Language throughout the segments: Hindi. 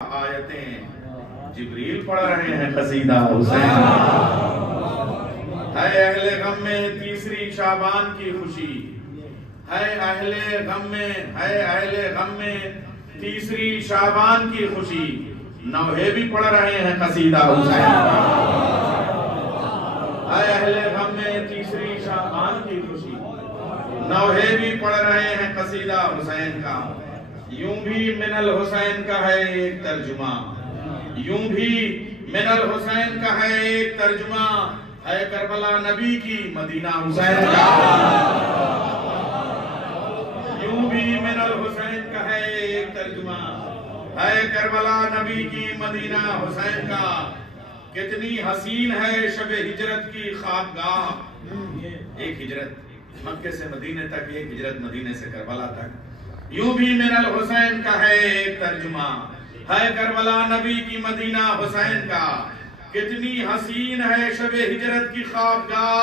आयतें जिब्रील पढ़ रहे हैं कसीदा हुसैन। है अहले गम में तीसरी शाबान की खुशी, है अहले गम में, है अहले गम में तीसरी शाबान की खुशी। नौहे भी पढ़ रहे हैं कसीदा हुसैन। है अहले गम में तीसरी शाबान की खुशी, नौहे भी पढ़ रहे हैं कसीदा हुसैन का। यूं भी मिनल हुसैन का है एक तर्जुमा, यूं भी मिनल हुसैन का है एक तर्जुमा। है करबला नबी की मदीना हुसैन का, यूं भी मिनल हुसैन का है एक तर्जुमा। है करबला नबी की मदीना हुसैन का। कितनी हसीन है शबे हिजरत की ख्वाबगाह। एक हिजरत मक्के से मदीने तक, एक हिजरत मदीने से करबला तक। यूं भी मिनल हुसैन का है एक तर्जुमा। है करबला नबी की मदीना हुसैन का। कितनी हसीन है शबे हिजरत की ख्वाबगाह।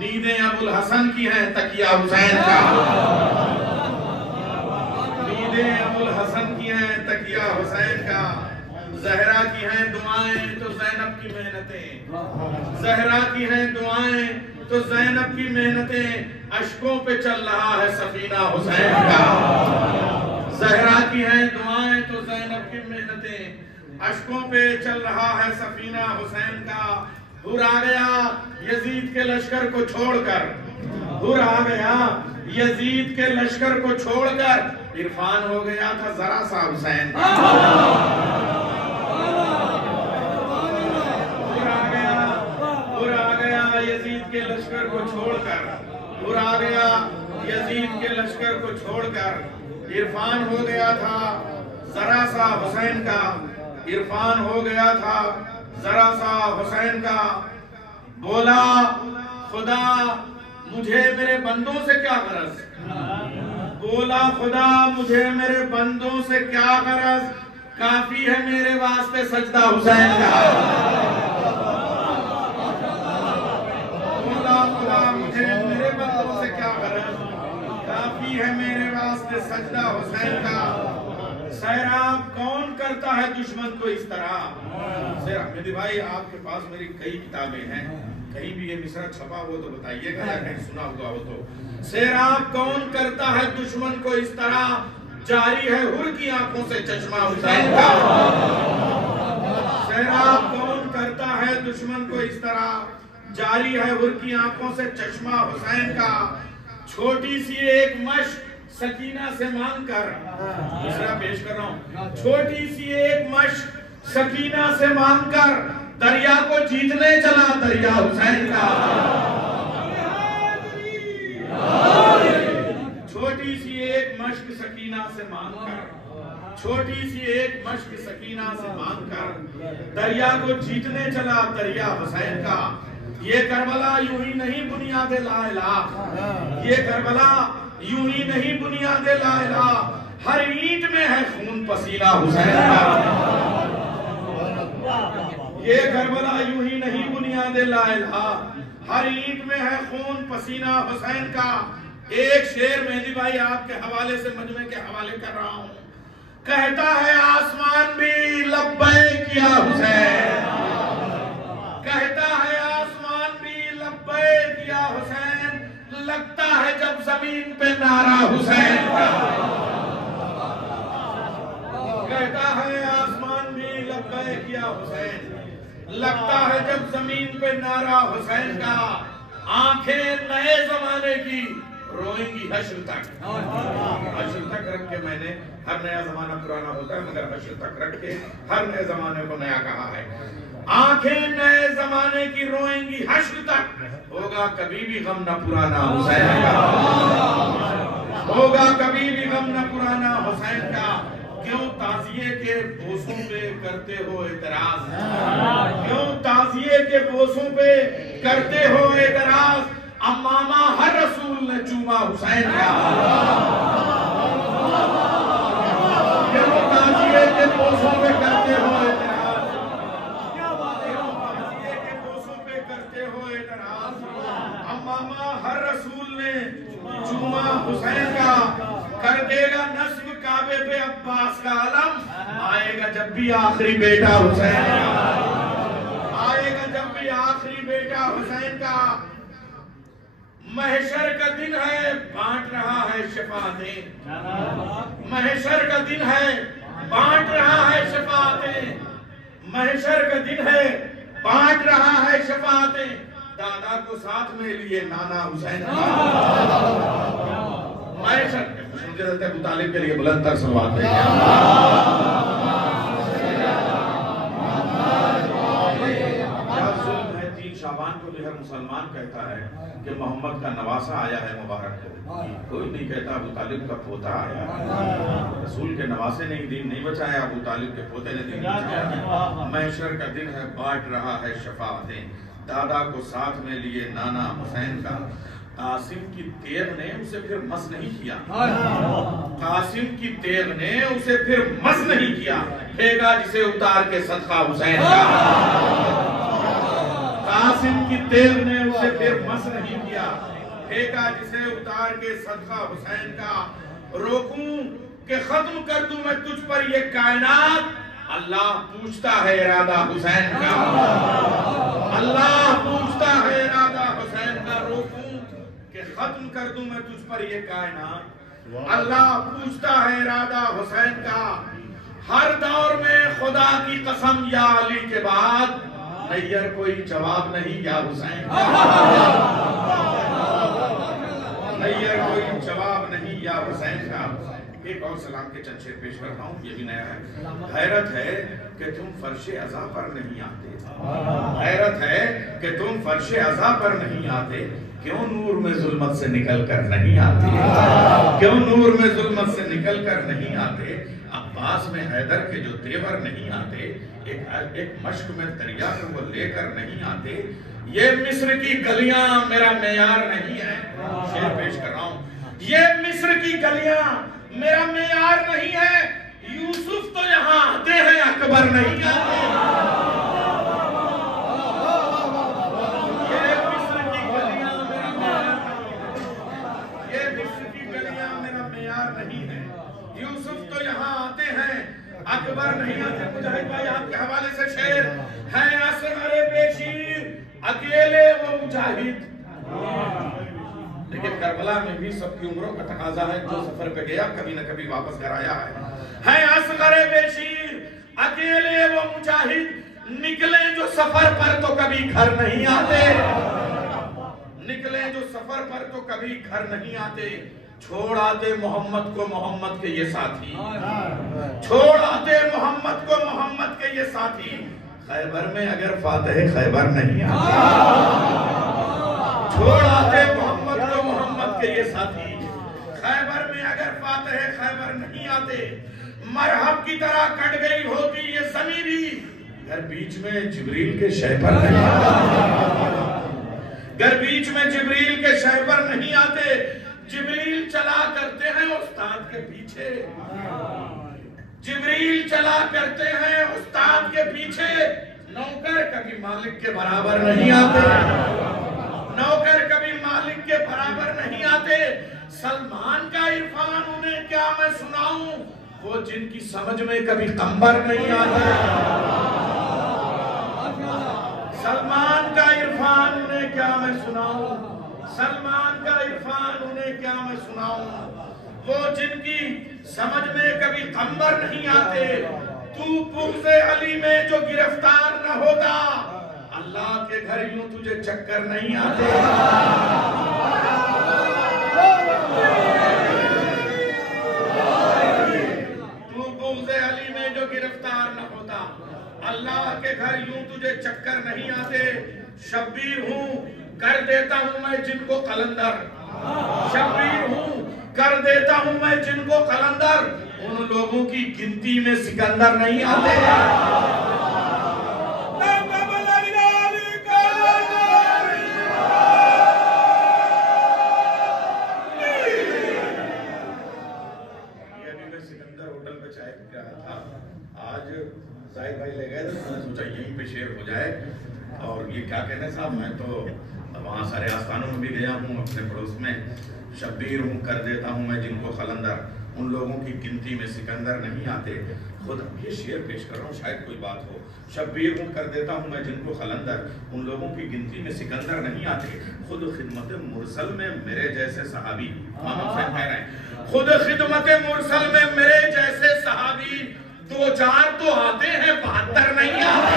नींदें अबुल हसन की हैं तकिया हुसैन का। नींदें अबुल हसन की हैं तकिया हुसैन का। जहरा की हैं दुआएं तो ज़ैनब की मेहनतें, जहरा की हैं दुआएं तो ज़ैनब की मेहनतें। अश्कों पे चल रहा है सफीना हुसैन का। ज़हरा की हैं दुआएं तो ज़ैनब की मेहनतें, अश्कों पे चल रहा है सफीना हुसैन का। हुर आ गया यजीद के लश्कर को छोड़कर, हुर आ गया यजीद के लश्कर को छोड़कर। इरफान हो गया था जरा सा हुसैन का। यजीद के लश्कर को छोड़कर, हुर आ गया यजीद के लश्कर को छोड़कर। इरफान हो गया था जरा सा हुसैन का, इरफान हो गया था जरा सा हुसैन का। बोला खुदा मुझे मेरे बंदों से क्या गरज, बोला खुदा मुझे मेरे बंदों से क्या गरज। काफी है मेरे वास्ते सजदा हुसैन का। खुदा मुझे मेरे बंदों से क्या गरज, काफी है मेरे वास्ते सजदा हुसैन का। सैराब कौन करता है दुश्मन को इस तरह। शेर अहमदी भाई आपके पास मेरी कई किताबें हैं, कहीं भी ये मिसरा छपा हो तो बताइएगा, या कहीं सुना हुआ हो तो। सैराब कौन करता है दुश्मन को इस तरह, जारी है हुर की आंखों से चश्मा हुसैन का। सैराब कौन करता है दुश्मन को इस तरह, जारी है हुर की आंखों से चश्मा हुसैन का। छोटी सी एक मश्क सकीना से मांग कर, दूसरा पेश कर रहा हूं। छोटी सी एक मश्क सकीना से मांग कर, दरिया को जीतने चला दरिया हुसैन का। छोटी सी एक मश्क सकीना से मांग कर, छोटी सी एक मश्क सकीना से मांग कर, दरिया को जीतने चला दरिया हुसैन का। ये करबला यूं ही नहीं बुनियाद ला इलाह, ये करबला यूं ही नहीं बुनियाद ला इलाह। हर ईंट में है खून पसीना हुसैन का। ये करबला यूं ही नहीं बुनियाद ला इलाह, हर ईंट में है खून पसीना हुसैन का। एक शेर मेहदी भाई आपके हवाले से मजमे के हवाले कर रहा हूं। कहता है आसमान भी लब्बैक या हुसैन, कहता है या हुसैन। लगता है जब जमीन पे नारा हुसैन का, कहता है आसमान भी लब्बैक या हुसैन। लगता है जब जमीन पे नारा हुसैन का। आंखें नए जमाने की रोएंगी हश्र तक, हश्र तक रख के मैंने, हर नया जमाना पुराना होता है मगर हश्र तक रख के हर नए जमाने को नया कहा है। आंखें नए जमाने की रोएंगी हश्र तक। होगा कभी भी गम न पुराना हुसैन का, होगा कभी भी गम न पुराना हुसैन का। क्यों ताजिए के बोसों पे करते हो एतराज, क्यों ताजिए के बोसों पे करते हो एतराज। अम्मामा हर रसूल ने चूमा हुसैन का। क्यों ताजिए के बोसों पे करते हो एतराज, अम्मामा हर रसूल ने चूमा हुसैन का। कर देगा नस्ब काबे पे अब्बास का आलम, आएगा जब भी आखिरी बेटा हुसैन का, आएगा जब भी आखिरी बेटा हुसैन का। महशर का दिन है, बांट रहा है शफाअतें, महशर का दिन है, बांट रहा है शफाअतें, महशर का दिन है, बांट रहा है शफाअतें। दादा को साथ में लिए नाना हुसैन का। महशर हज़रत अबू तालिब के लिए बुलंद तर सलवात है। शाबान को भी हर मुसलमान कहता है कि मोहम्मद का नवासा आया है मुबारक को, कोई नहीं कहता अबू तालिब का पोता आया है। रसूल के नवासे ने दीन नहीं बचाया, अबू तालिब के पोते ने दीन बचाया। महशर का दिन है, बांट रहा है शफाअतें, दादा को साथ में लिए नाना हुसैन का। कासिम की तेग ने उसे फिर मस नहीं किया, कासिम की तेग ने उसे फिर मस नहीं किया, फेंका जिसे उतार के सदका हुसैन का। कासिम की तेग ने उसे फिर मस नहीं किया, फेंका जिसे उतार के सदका हुसैन का। रोकूं कि खत्म कर दूं मैं तुझ पर ये कायनात, अल्लाह पूछता है इरादा हुसैन का, अल्लाह पूछता है इरादा हुसैन का। रोकूं कि खत्म कर दूं मैं तुझ पर ये कायनात, अल्लाह पूछता है इरादा हुसैन का। हर दौर में खुदा की कसम या अली के बाद नैयर कोई जवाब नहीं या हुसैन, नैयर कोई जवाब नहीं या हुसैन का। एक और सलाम के चंद शेर पेश करता हूँ, ये भी नया है। हैरत है कि तुम फर्शे अज़ा पर नहीं आते, हैरत है कि तुम फर्शे अज़ा पर नहीं आते, क्यों नूर में जुल्मत से निकल कर नहीं आते, क्यों नूर में जुल्मत से निकल कर नहीं आते। अब्बास में हैदर के जो तेवर नहीं आते, एक मश्क में दरिया को वो लेकर नहीं आते। ये मिस्र की गलियां मेरा मेयार नहीं है, शेर पेश कर रहा हूँ। ये मिस्र की गलियां मेरा मेयार नहीं है, यूसुफ तो यहाँ आते हैं, अकबर नहीं आते। ये मिस्र की गलियां मेरा मेयार, ये मिस्र की गलियां मेरा मेयार नहीं है, यूसुफ तो यहाँ आते हैं, अकबर नहीं आते। मुजाहिद भाई आपके हवाले से शेर है, असगरे बेशीर अकेले वो मुजाहिद। लेकिन करबला में भी सबकी उम्रों का तकाजा है, जो सफर पे गया कभी न कभी वापस घर आया है असगरे बेशीर अकेले वो मुजाहिद, निकले जो सफर पर तो कभी घर नहीं आते, निकले जो सफर पर तो कभी घर नहीं आते। छोड़ आते मोहम्मद को मोहम्मद के ये साथी, छोड़ आते मोहम्मद को मोहम्मद के ये साथी, खैबर में अगर फातेह खैबर नहीं आते, छोड़ आते मोहम्मद को मोहम्मद के ये साथी, खैबर में अगर फातेह खैबर नहीं आते। मरहब की तरह कट गई होती ये ज़मीं भी, अगर बीच में जिब्रील के शहपर नहीं आते, अगर बीच में जिब्रील के शहपर नहीं आते। जिब्रील चला करते हैं उस्ताद के पीछे, जिब्रील चला करते हैं उस्ताद के पीछे। नौकर कभी मालिक के बराबर नहीं आते, नौकर कभी मालिक के बराबर नहीं आते। सलमान का इरफान उन्हें क्या मैं सुनाऊं, वो जिनकी समझ में कभी कंबर नहीं आते। सलमान का इरफान उन्हें क्या मैं सुनाऊं, सलमान का इरफान उन्हें क्या मैं सुनाऊं, वो जिनकी समझ में कभी कंबर नहीं आते। तू पुर्ज़े अली में जो गिरफ्तार न होता, अल्लाह के घर यूं तुझे चक्कर नहीं आते। तू पुर्ज़े अली में जो गिरफ्तार न होता, अल्लाह के घर यूं तुझे चक्कर नहीं आते। शब्बीर हूं कर देता हूं मैं जिनको कलंदर, शब्बीर हूं कर देता हूं मैं जिनको कलंदर, उन लोगों की गिनती में सिकंदर नहीं आते। सिकंदर होटल पे चाय पी रहा था, आज जाहिद भाई ले गए थे, मैंने सोचा यहीं पे शेयर हो जाए। और ये क्या कहने साहब, मैं तो वहाँ सारे आस्थानों में भी गया हूँ, अपने पड़ोस में। शब्बीर हूँ कर देता हूँ मैं जिनको कलंदर, उन लोगों की गिनती में सिकंदर नहीं आते। खुद ये शेर पेश कर रहा हूँ, शायद कोई बात हो। शब्बीर हूँ कर देता हूँ मैं जिनको खलंदर, उन लोगों की गिनती में सिकंदर नहीं आते। खुद खिदमत मुरसल में मेरे जैसे सहाबी, कह रहे हैं खुद खिदमत मुरसल में मेरे जैसे सहाबी 2-4 तो आते हैं, 72 नहीं आते।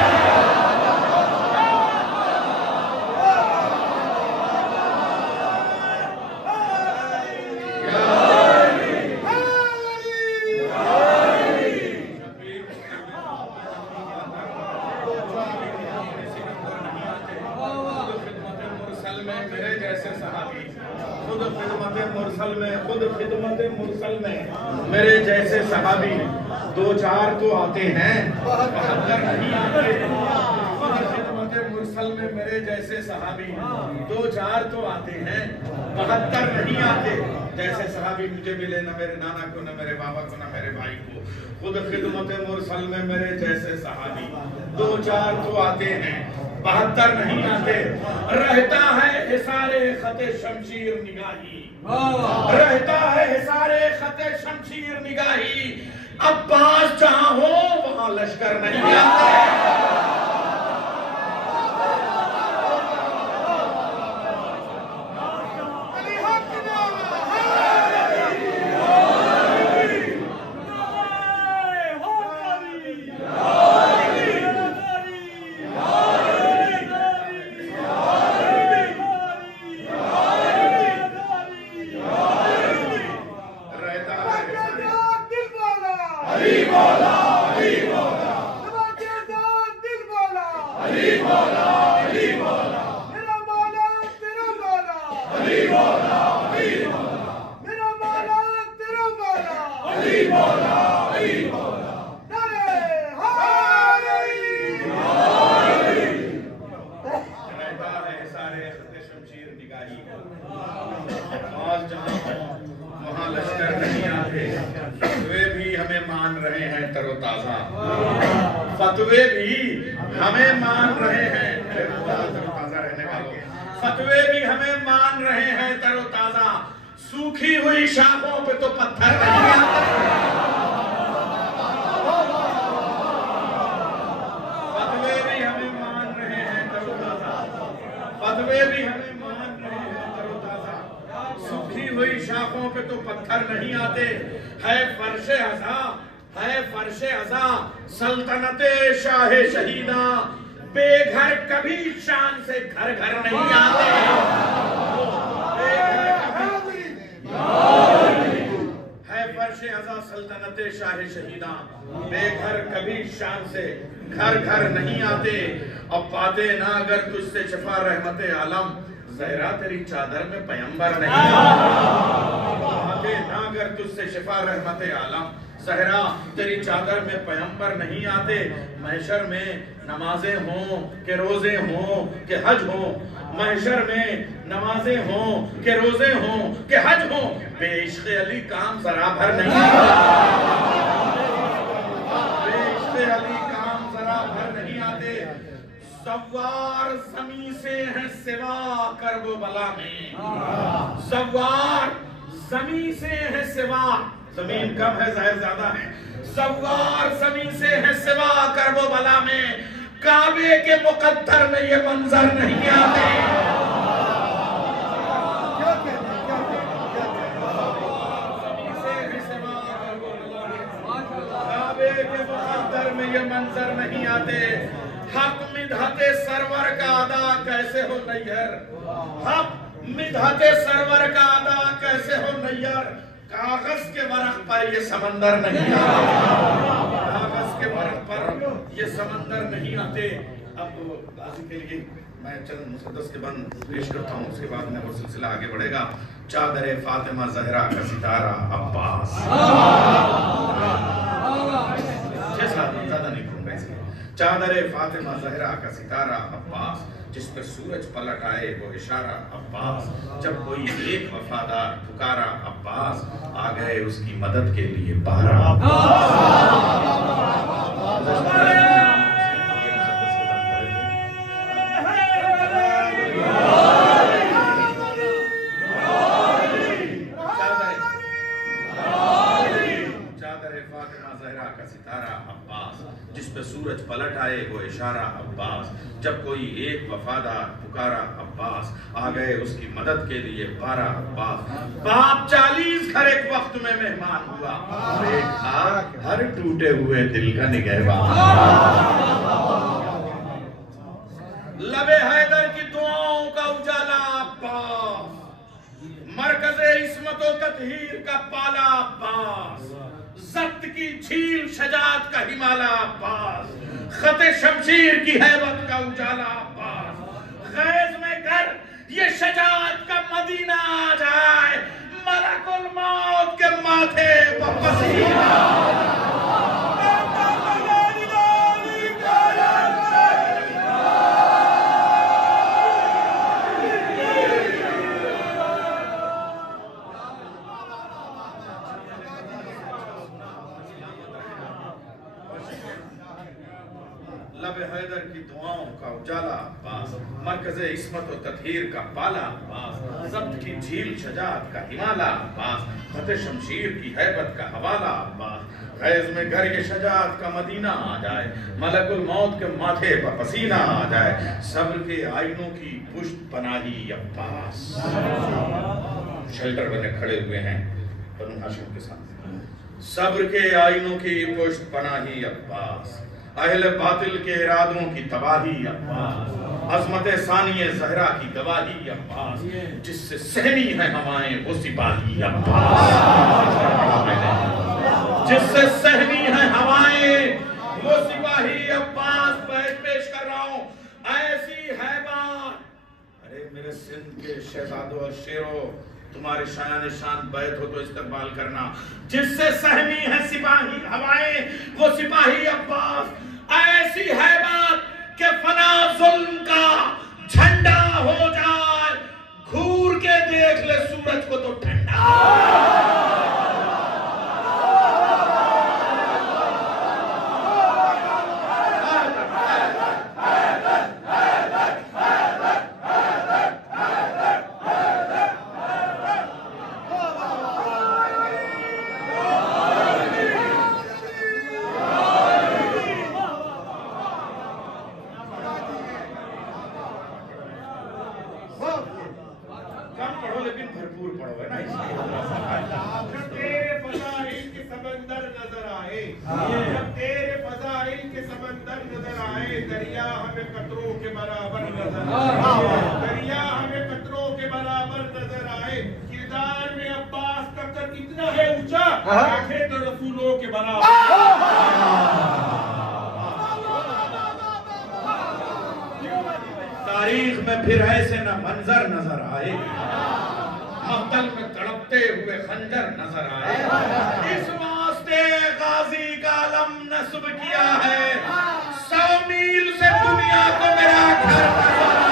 खुद खिदमत मुरसल में मेरे जैसे सहाबी 2-4 तो आते हैं, 72 नहीं आते। खुद खिदमत मुरसल में मेरे जैसे सहाबी 2-4 तो आते हैं, 72 नहीं आते। जैसे सहाबी मुझे मिले न मेरे नाना को, न मेरे बाबा को, न मेरे भाई को। खुद खिदमत मुरसल में मेरे जैसे सहाबी 2-4 तो आते हैं, 72 नहीं आते। रहता है हिसारे खते शमशीर निगाही, रहता है हिसारे खते शमशीर निगाही। अब्बास जहां हो वहां लश्कर नहीं आते। फतवे भी हमें मान रहे हैं तरोताजा रहने वालों, फतवे भी हमें मान रहे हैं तरोताजा। सूखी हुई शाखों पे तो पत्थर नहीं आते। फतवे भी हमें मान रहे हैं तरोताजा, फतवे भी हमें मान रहे हैं तरोताजा। सूखी हुई शाखों पे तो पत्थर नहीं आते। है फर्शे अज़ा, है फर्शे अज़ा सल्तनते शाहे शहीदा। बेघर कभी शान से घर घर नहीं आते। है फर्शे अज़ा सल्तनते शाहे शहीदा। बेघर कभी शान से घर घर नहीं आते। अब पाते ना अगर तुझसे शफा रहमते आलम, ज़हरा तेरी चादर में पैगंबर नहीं आते। ना अगर तुझसे शफा रहमते आलम, ज़हरा तेरी चादर में पैगंबर नहीं आते। महशर में नमाजें हों के रोजे हों के हज हों, महशर में नमाजें हों के रोजे हों के हज हों, बेइश्क़ अली काम ज़रा भर नहीं आते। बेइश्क़ अली काम ज़रा भर नहीं आते। सवार ज़मीं से है सिवा करबो बला में, सवार ज़मीं से है सिवा, जमीन कम है ज़ाहिर ज्यादा है। सवार ज़मीन से है सिवा करबो बला में, काबे के मुकद्दर में ये मंजर नहीं आते। काबे के मुकद्दर में ये मंजर नहीं आते। हक मिदहते सरवर का अदा कैसे हो नैयर, हक मिदहते सरवर का अदा कैसे हो नैयर। कागज के वरक पर ये समंदर नहीं आते, कागज के वरक पर ये समंदर नहीं आते। अब गाजी के लिए मैं चंद मुसद्दस के बंद पेश करता हूँ, उसके बाद में वो सिलसिला आगे बढ़ेगा। चादरे फातिमा ज़हरा का सितारा अब्बास, ज्यादा नहीं कहूँगा इसलिए। चादरे फातिमा ज़हरा का सितारा अब्बास, जिस पर सूरज पलट आए वो इशारा अब्बास। जब कोई एक वफादार पुकारा अब्बास, आ गए उसकी मदद के लिए 12 चादरे फातिमा ज़हरा का सितारा सूरज पलट आए वो इशारा अब्बास, जब कोई एक वफादार पुकारा अब्बास, आ गए उसकी मदद के लिए 12 अब्बास। बाप 40 घर एक वक्त में मेहमान हुआ, देखा हर टूटे हुए दिल का निगहबान। लबे हैदर की दुआओं का उजाला अब्बास, मरकज़े इस्मत व तत्हीर का पाला अब्बास, जब्त की झील शजात का हिमाला अब्बास, खते शमशीर की हैबत का उजाला अब्बास। गैज़ में कर ये शजात का मदीना आ जाए, मलकुल मौत के माथे पर पसीना। लबे हैदर की दुआओं का उजाला अब्बास, मरकज़े इस्मत व तत्हीर का पाला अब्बास, ज़ब्त की झील शजात का हिमाला अब्बास, खते शमशीर की हैबत का हवाला अब्बास। गैज़ में घर ये शजात का मदीना आ जाए, मलकुल मौत के माथे पर पसीना आ जाए, सब्र के आईनों की पुष्ट पनाही अब्बास। शेल्टर बने खड़े हुए हैं बनु हाशिम के साथ, सब्र के आईनों की पुष्ट पनाही अब्बास, अहले बातिल के इरादों की तबाही अब्बास, अज़मत सानिये ज़हरा की गवाही अब्बास, जिससे सहमी है हवाएं वो सिपाही अब्बास, जिससे सहमी है हवाएं वो सिपाही अब्बास। पेश कर रहा हूं ऐसी है बात, अरे मेरे सिंध के शहजादों और शेरों, तुम्हारे शायान शान बैत हो तो इस्तकबाल करना, जिससे सहमी है सिपाही हवाएं वो सिपाही अब्बास। ऐसी है बात कि फना जुल्म का झंडा हो जाए, घूर के देख ले सूरज को तो ठंडा। दरिया हमें कतरों के बराबर नजर आए, दरिया हमें कतरों के बराबर नजर आए। किरदार में अब्बास का कद इतना है ऊंचा, आंखें तो रसूलों के बराबर। तारीख में फिर ऐसे न मंजर नजर आए, मक्तल में तड़पते हुए खंजर नजर आए। इस वास्ते गाजी का अलम नस्ब किया है, 100 मील से दुनिया को मेरा घर नजर आए।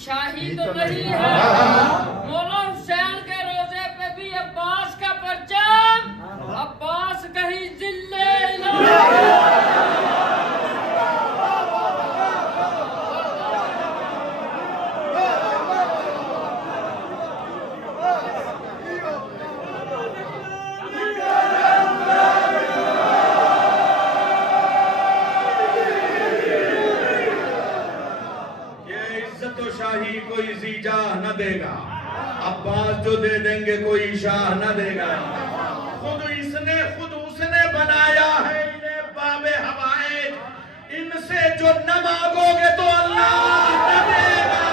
शाही तो नहीं है, मौला हुसैन के रोजे पे भी अब्बास का परचम, अब्बास कहीं जिल्ले कोई जीजा न देगा, अब्बास जो दे देंगे कोई शाह न देगा। खुद उसने बनाया है इन्हें बाबे हवाए, इनसे जो न मांगोगे तो अल्लाह न देगा।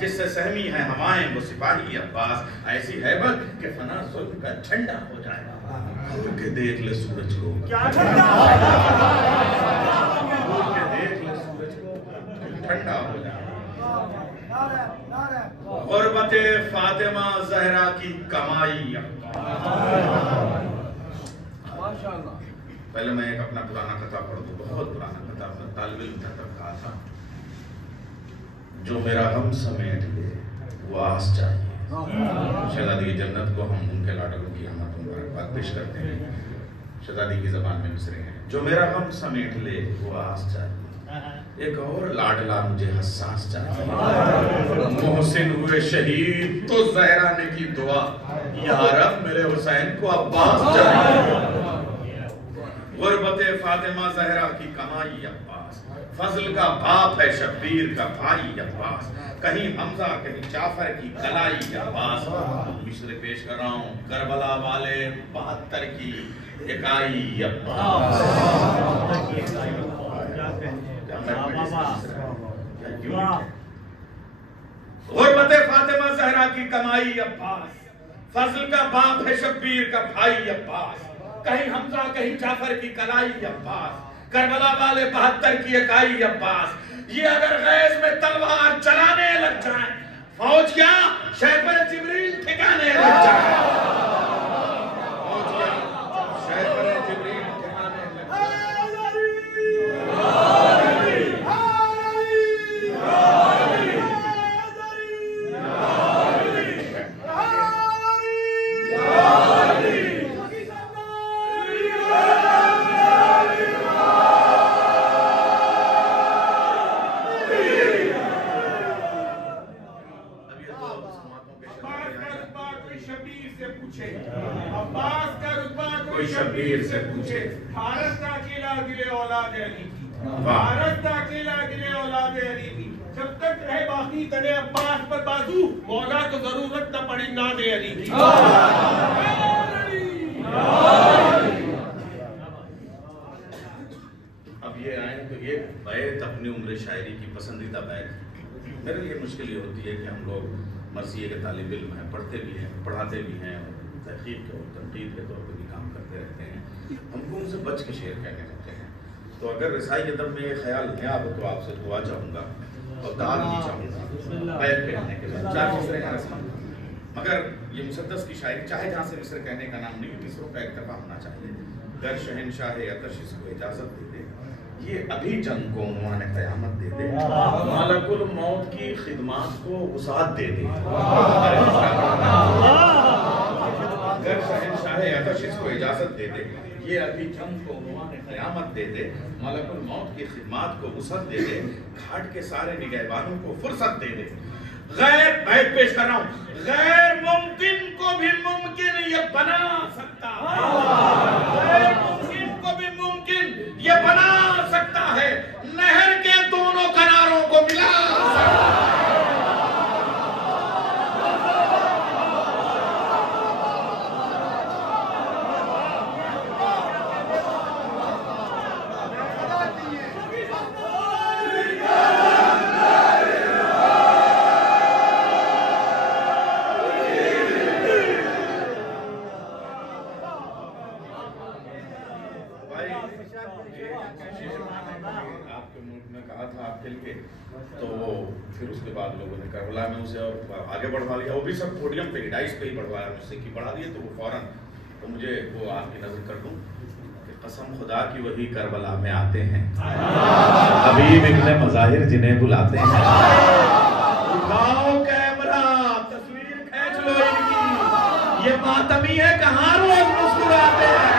जिससे सहमी है हवाएं वो सिपाही अब्बास, ऐसी हैबत कि फना जुल्म का झंडा हो जाए। घूर के देख ले सूरज को, क्या ठंडा, घूर के देख ले सूरज को ठंडा हो जाए। गुरबते फातिमा जहरा की कमाई अब्बास। पहले मैं एक अपना पुराना कथा पढ़ दूं, बहुत पुराना कथा, मैं तालिब इल्म था तब कहा था। जो मेरा हम समेट ले वो आस चाहिए। शहजादी की जन्नत को हम उनके लाडलों की हम मुबारकबाद पेश करते हैं। शहजादी की जबान में मिसरे हैं, जो मेरा हम समेट ले वो आस चाहिए, एक और लाडला मुझे हसास चाहिए। मोहसिन हुए शहीद तो ज़हरा ने की दुआ, या रब मेरे हुसैन को अब्बास चाहिए। गुरबते फातिमा जहरा की कमाई अब्बास, फजल का बाप है शब्बीर का भाई अब्बास, कहीं हमजा कहीं जाफर की कलाई अब्बास। मिसरे पेश कर रहा हूँ, करबला वाले 72 की इकाई अब्बास। गुरबते फातिमा जहरा की कमाई अब्बास, फजल का बाप है शब्बीर का भाई अब्बास, कहीं हमजा कहीं जाफर की कलाई अब्बास, करबला वाले 72 की इकाई अब्बास। ये अगर गैस में तलवार चलाने लग जाए, फौज क्या शहर जिब्रील ठिकाने लग जाए, फौज क्या शहर जिब्रील ठिकाने लग जाए। शब्बीर से पूछे, भारत का अकेला दिले औलाद अली थी, भारत का अकेला दिले औलाद अली थी। जब तक रहे बाकी तने अब्बास पर बाजू, मौला को जरूरत न पड़ी नादे अली की। अब ये आए तो ये बैत अपनी उम्र शायरी की पसंदीदा बैत। मेरे लिए मुश्किल ये होती है कि हम लोग मर्सिये के तालिब इल्म हैं, पढ़ते भी हैं, पढ़ाते भी हैं, तहकीक के और तनकीद के तौर पर भी काम करते रहते हैं, हमको उनसे बच के शेर कहने लगते हैं। तो अगर रसाई अदब में ये ख्याल है आप तो आपसे दुआ चाहूँगा और दाद भी चाहूँगा बैत कहने के बाद 4 मिसरे का रस्म। मगर ये मुसद्दस की शायरी चाहे जहाँ से मिसर कहने का नाम नहीं, मिसरों का एक दफ़ा होना चाहिए। गर शहनशाह अतश इसको इजाज़त दे दे, ये अभी जंग को उन्वान क़यामत दे दे, मालकुल मौत की खिदमत को वसात दे दे। गर शहनशाह अतश इसको इजाज़त दे दे, ये अभी जंग को उन्वान क़यामत दे दे, मालकुल मौत की खिदमत को वसअत दे दे, घाट के सारे निगहबानों को फुर्सत दे दे। गैर बैठ पेश कर रहा हूँ, गैर मुमकिन को भी मुमकिन ये बना सकता है, गैर मुमकिन को भी मुमकिन ये बना सकता है, नहर के दोनों किनारों को मिला सकता है। तो फिर उसके बाद लोगों ने करबला में उसे और आगे बढ़वा लिया, वो भी सब पोडियम पे डाइस पे ही बढ़वाया मुझसे कि बढ़ा दिए, तो वो फौरन तो मुझे वो आपकी नजर कर दूं कि कसम खुदा की वही करबला में आते हैं, हबीब इब्ने मज़ाहिर जिन्हें बुलाते हैं। उठाओ कैमरा, तस्वीर खींच लो इनकी, ये मातमी है कहाँ रोज मुस्कुराते हैं।